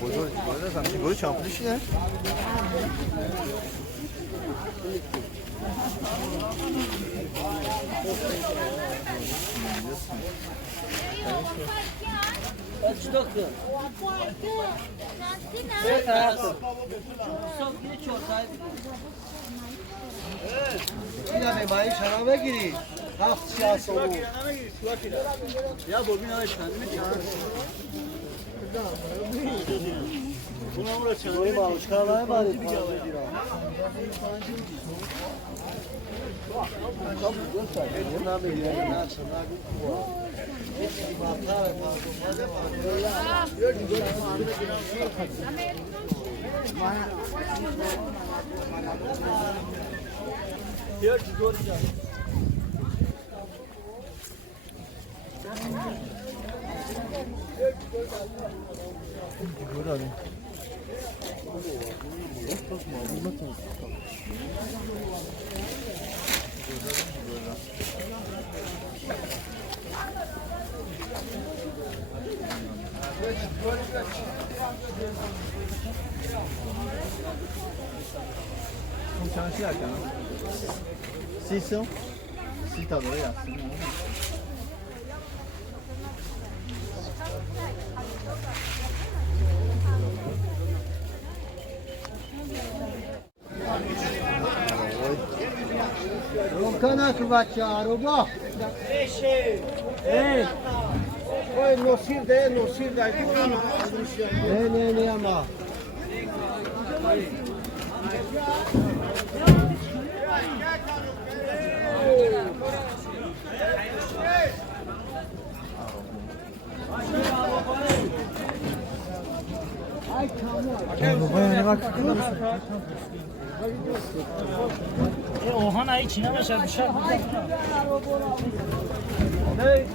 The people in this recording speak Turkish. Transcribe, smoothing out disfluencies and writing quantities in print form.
뭐죠? 당신 머리 잘 부르시네? Yine be bayi şaraba giri. Haft şahsı olur. Ya bugün öyle kendimi buna vura çağırıyor. Boyu bağlı. Çıkarmaya bari. Como chama esse cara? Sisão? Citador, é assim, né? Ronkana tu baccia, roba. Hey. Oy nosir de. Ne ama. Ohan ayı Çin'e meşer düşer. Hey.